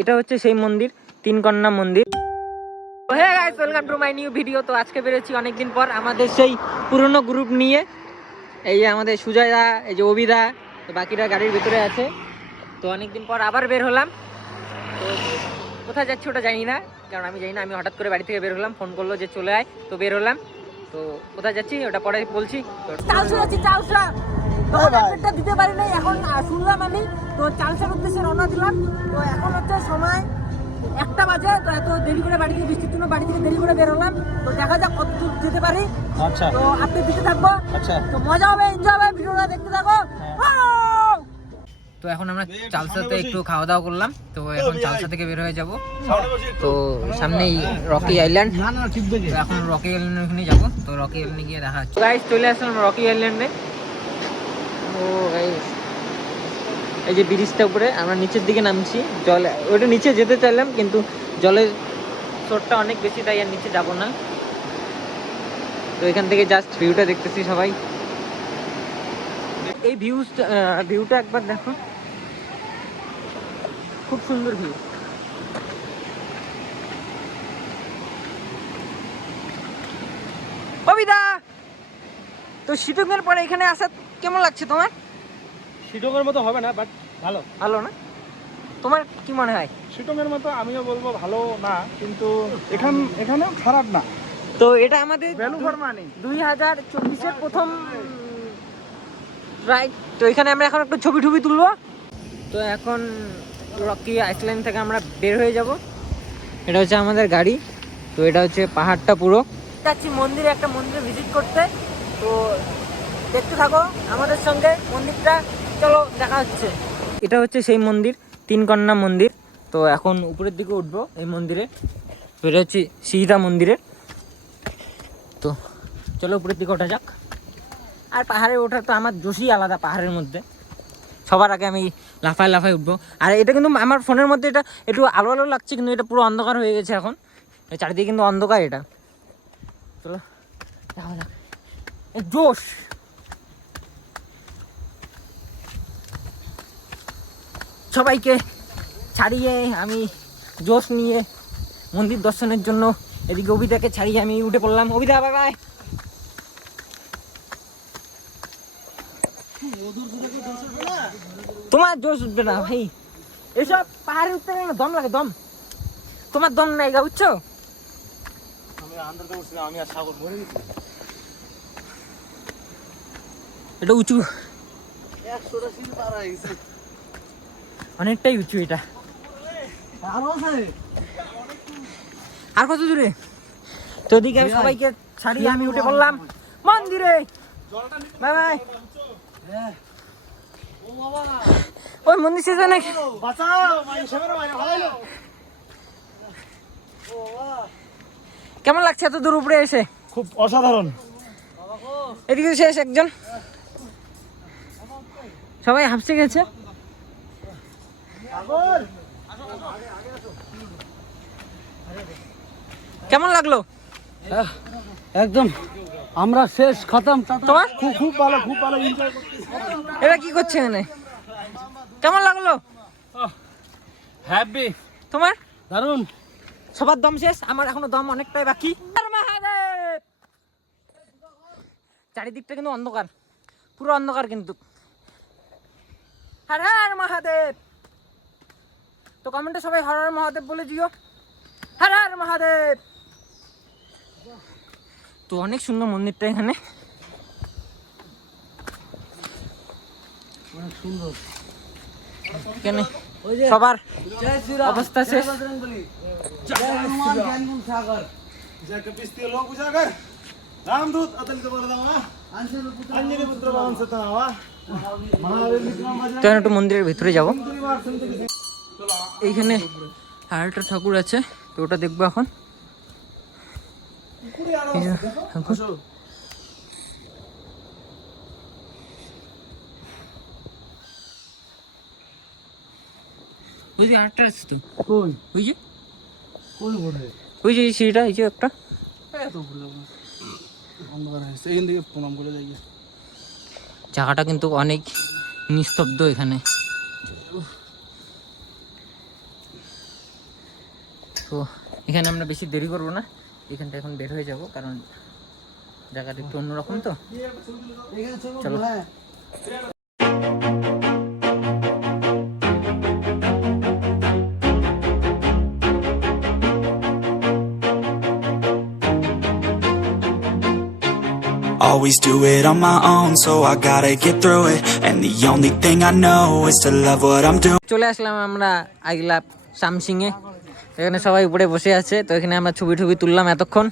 এটা হচ্ছে সেই মন্দির, তিনকন্যা মন্দির। Hey guys, welcome to my new video. তো আজকে বেরোচ্ছি অনেকদিন পর আমাদের সেই পুরনো গ্রুপ নিয়ে। এই যে আমাদের সুজয়দা, এই যে অবিদা, তো বাকিরা গাড়ির ভিতরে আছে। তো অনেকদিন পর আবার বের হলাম। তো কোথায় যাচ্ছি ওটা জানি না, কারণ আমি জানি না। আমি হঠাৎ করে বাড়ি থেকে বের হলাম, ফোন করলো যে চলে আয়, তো বের হলাম। তো কোথায় যাচ্ছি ওটা পরে বলছি। চালসা দিতে পারি নাই, এখন শুনলাম আমি, তো চালসার উদ্দেশ্যে রওনা দিলাম। তো এখন হচ্ছে সময় 1টা বাজে। তো এত দেরি করে বাড়ি থেকে, বৃষ্টির জন্য বাড়ি থেকে দেরি করে বের হলাম। তো দেখা যাক কত দূর যেতে পারি। আচ্ছা, তো আপনি দিতে থাকবো। আচ্ছা, তো মজা হবে, এনজয় হবে, ভিডিওটা দেখতে থাকো। তো এখন আমরা চালসাতে একটু খাওয়া দাওয়া করলাম। তো এখন চালসা থেকে বের হয়ে যাব। তো সামনেই রকি আইল্যান্ড। তো এখন রকি আইল্যান্ডের ওখানে যাবো। তো রকি আইল্যান্ডে গিয়ে দেখা হচ্ছে। গাইস চলে আসলাম রকি আইল্যান্ডে। ও গাইস, এই যে ব্রিজটা উপরে আমরা নিচের দিকে নামছি। জলে ওটা নিচে যেতে চাইলাম, কিন্তু জলের স্রোতটা অনেক বেশি, তাই আর নিচে যাব না। তো এখান থেকে জাস্ট ভিউটা দেখতেছি সবাই। এই ভিউটা একবার দেখো, খুব সুন্দর ভিউ। অবিদা, তো শিটকের পরে এখানে আসা কেমন লাগছে তোমার? শিটংয়ের মতো হবে না, বাট ভালো। ভালো না? তোমার কি মনে হয়? শিটংয়ের মতো আমিও বলবো ভালো না, কিন্তু এখানেও খারাপ না। তো এটা আমাদের ভ্যালু ফর মানি 2024-এর প্রথম রাইড। তো এখানে আমরা এখন একটু ছবি তুলবো। তো এখন রকি আইল্যান্ড থেকে আমরা বের হয়ে যাব। এটা হচ্ছে আমাদের গাড়ি। তো এটা হচ্ছে পাহাড়টা পুরো যাচ্ছি মন্দিরে, একটা মন্দিরে ভিজিট করতে। তো দেখতে থাকো আমাদের সঙ্গে মন্দিরটা, চলো দেখা হচ্ছে। এটা হচ্ছে সেই মন্দির, তিনকন্যা মন্দির। তো এখন উপরের দিকে উঠবো এই মন্দিরে। তো এটা হচ্ছে সীতা মন্দিরে। তো চলো উপরের দিকে ওঠা যাক। আর পাহাড়ে ওঠা তো আমার জোশই আলাদা। পাহাড়ের মধ্যে সবার আগে আমি লাফায় উঠবো। আর এটা কিন্তু আমার ফোনের মধ্যে এটা একটু আলো আলো লাগছে, কিন্তু এটা পুরো অন্ধকার হয়ে গেছে এখন। চারিদিকে কিন্তু অন্ধকার। এটা চলো দেখা যাক। জোশ। সবাইকে ছাড়িয়ে আমি জোশ নিয়ে মন্দির দর্শনের জন্য এদিকে অবিদাকে ছাড়িয়ে আমি উঠে পড়লাম। অবিদা বাই বাই। তোমার জোশ উঠবে না ভাই, এসব পাহাড়ে উঠতে গেলে দম লাগে, দম। তোমার দম নাই গা, বুঝছো? এটা উঁচু, অনেকটাই উঁচু এটা। আর কত দূরে? তো ওদিকে সবাইকে ছাড়িয়ে আমি উঠে পড়লাম মন্দিরে। Bye bye. ওই মন্দির শেষ নাকি? কেমন লাগছে এত দূর উপরে এসে? খুব অসাধারণ। এদিকে শেষ একজন, সবাই হাঁপসে গেছে। কেমন লাগলো? একদম আমরা শেষ খতম। তোমার খুব ভালো, খুব ভালো এনজয়। এরা কি করছে এখানে? কেমন লাগলো? হ্যাপি। তোমার? দারুন। সবার দম শেষ, আমার এখনো দম অনেকটাই বাকি। মহাদেব, চারিদিকটা কিন্তু অন্ধকার, পুরো অন্ধকার কিন্তু। হর হর মহাদেব। তো কমেন্টে সবাই হর হর মহাদেব বলে দিও। হর হর মহাদেব। তো অনেক সুন্দর মন্দিরটা এখানে, অনেক সুন্দর। এখানে সবার অবস্থা শেষ। রামদূত অতলিত বরদামা অঞ্জলি পুত্র বাহন সতনামা মহাদেব বিক্রম বাজা। তো একটু মন্দিরের ভিতরে যাব। এইখানে আরেকটা ঠাকুর আছে, তো ওটা দেখবো এখন। ওই যে আরেকটা আছে তো, কই ওই যে কই বড় ওই যে সিঁড়িটা, এই যে একটা। এত ভুলে অন্ধকার হয়েছে, এখান থেকে প্রণাম করে যাই। জায়গাটা কিন্তু অনেক নিস্তব্ধ এখানে। তো এখানে আমরা বেশি দেরি করবো না, এখানটা এখন বের হয়ে যাব, কারণ জায়গাটা একটু অন্যরকম তো। চলো। Always do it on my own, so I gotta get through it. And the only thing I know is to love what I'm doing. চলে আসলাম আমরা আইলাপ সামসিং এ। এখানে সবাই উপরে বসে আছে, তো এখানে আমরা ছবি টবি তুললাম এতক্ষণ।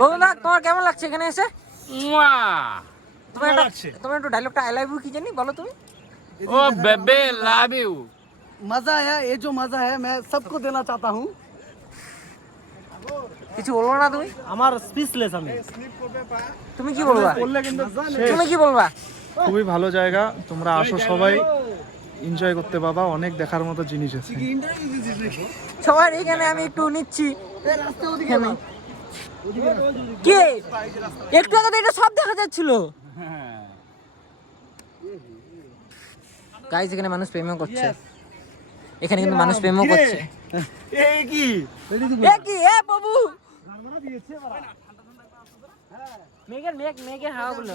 বন্ধুরা তোমার কেমন লাগছে এখানে এসে? তোমার একটু ডায়লগটা আই লাভ ইউ কি জানি বলো তুমি। ओ बेबे लव यू। मजा है, ये जो मजा है मैं सबको देना चाहता हूँ। কিছু বলবো না তুমি? আমার স্পিচলেস আমি। তুমি কি বলবা? বললে কিন্তু তুমি কি বলবা? খুবই ভালো জায়গা, তোমরা আসো সবাই, এনজয় করতে পাবা, অনেক দেখার মতো জিনিস আছে। সবার এখানে আমি একটু নিচ্ছি। এখানে। কে একটু আগে তো এটা সব দেখা যাচ্ছিল। গাইস এখানে মানুষ প্রেমও করছে, এখানে কিন্তু মানুষ প্রেমও করছে। এই কি এ কি এ বাবু মেঘের হাওয়া গুলো